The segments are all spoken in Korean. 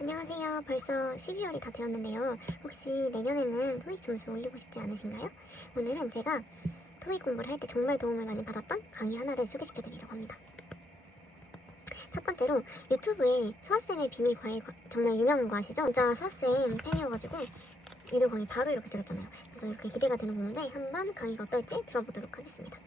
안녕하세요. 벌써 12월이 다 되었는데요. 혹시 내년에는 토익 점수 올리고 싶지 않으신가요? 오늘은 제가 토익 공부를 할 때 정말 도움을 많이 받았던 강의 하나를 소개시켜 드리려고 합니다. 첫 번째로 유튜브에 서아쌤의 비밀 과외 과- 정말 유명한 거 아시죠? 진짜 서아쌤 팬이어가지고 유료 강의 바로 이렇게 들었잖아요. 그래서 이렇게 기대가 되는 건데 한번 강의가 어떨지 들어보도록 하겠습니다.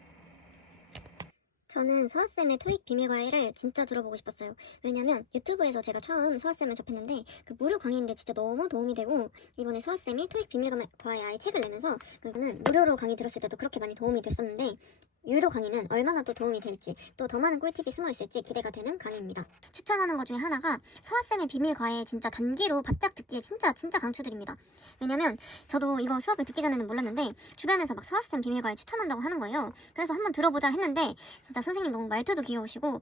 저는 서아쌤의 토익 비밀 과외를 진짜 들어보고 싶었어요. 왜냐면 유튜브에서 제가 처음 서아쌤을 접했는데 그 무료 강의인데 진짜 너무 도움이 되고 이번에 서아쌤이 토익 비밀 과외 아예 책을 내면서 그거는 무료로 강의 들었을 때도 그렇게 많이 도움이 됐었는데 유료 강의는 얼마나 또 도움이 될지 또 더 많은 꿀팁이 숨어 있을지 기대가 되는 강의입니다. 추천하는 것 중에 하나가 서아쌤의 비밀 과외 진짜 단기로 바짝 듣기에 진짜 진짜 강추드립니다. 왜냐면 저도 이거 수업을 듣기 전에는 몰랐는데 주변에서 막 서아쌤 비밀 과외 추천한다고 하는 거예요. 그래서 한번 들어보자 했는데 진짜 선생님 너무 말투도 귀여우시고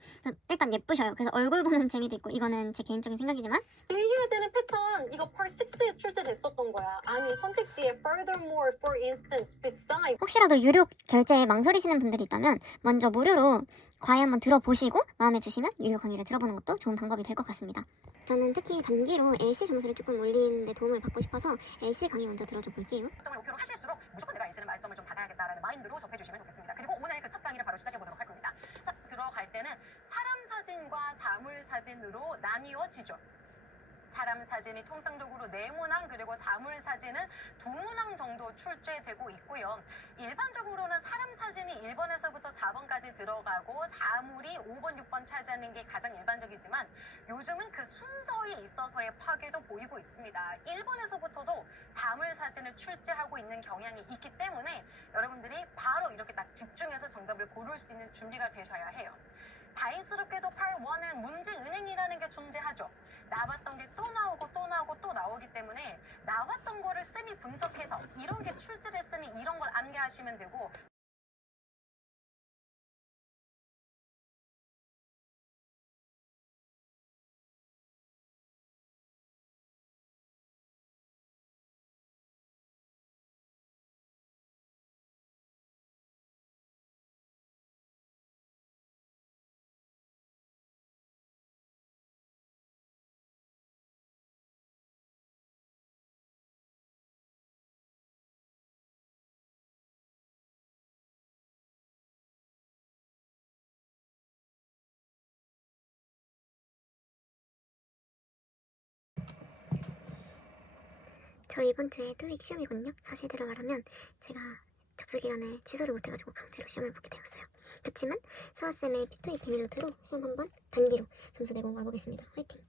일단 예쁘셔요. 그래서 얼굴 보는 재미도 있고 이거는 제 개인적인 생각이지만 주의해야 되는 패턴 이거 part 6에 출제됐었던 거야 아니 선택지에 furthermore for instance besides 혹시라도 유료 결제에 망설이시는 분 들이 있다면 먼저 무료로 과외 한번 들어보시고 마음에 드시면 유료 강의를 들어보는 것도 좋은 방법이 될 것 같습니다. 저는 특히 단기로 LC 점수를 조금 올리는 데 도움을 받고 싶어서 LC 강의 먼저 들어줘 볼게요. 점을 목표로 하실수록 무조건 내가 A는 만점을 좀 받아야겠다라는 마인드로 접해주시면 좋겠습니다. 그리고 오늘 그첫 강의를 바로 시작해 보도록 할 겁니다. 자, 들어갈 때는 사람 사진과 사물 사진으로 나뉘어지죠. 사람 사진이 통상적으로 네모낭 그리고 사물 사진은 두 문항 정도 출제되고 있고요. 일반적으로는 사진이 1번에서부터 4번까지 들어가고 사물이 5번, 6번 차지하는 게 가장 일반적이지만 요즘은 그 순서에 있어서의 파괴도 보이고 있습니다. 1번에서부터도 사물 사진을 출제하고 있는 경향이 있기 때문에 여러분들이 바로 이렇게 딱 집중해서 정답을 고를 수 있는 준비가 되셔야 해요. 다행스럽게도 8-1은 문제 은행이라는 게 존재하죠. 나왔던 게 또 나오고 또 나오고 또 나오기 때문에 나왔던 거를 쌤이 분석해서 이런 게 출제됐으니 이런 걸 암기하시면 되고 저 이번 주에 토익 시험이거든요. 사실 들어가려면 제가 접수 기간을 취소를 못해가지고 강제로 시험을 보게 되었어요. 그렇지만 서아쌤의 토익 비밀 노트로 시험 한번 단기로 점수 내고 가보겠습니다. 화이팅!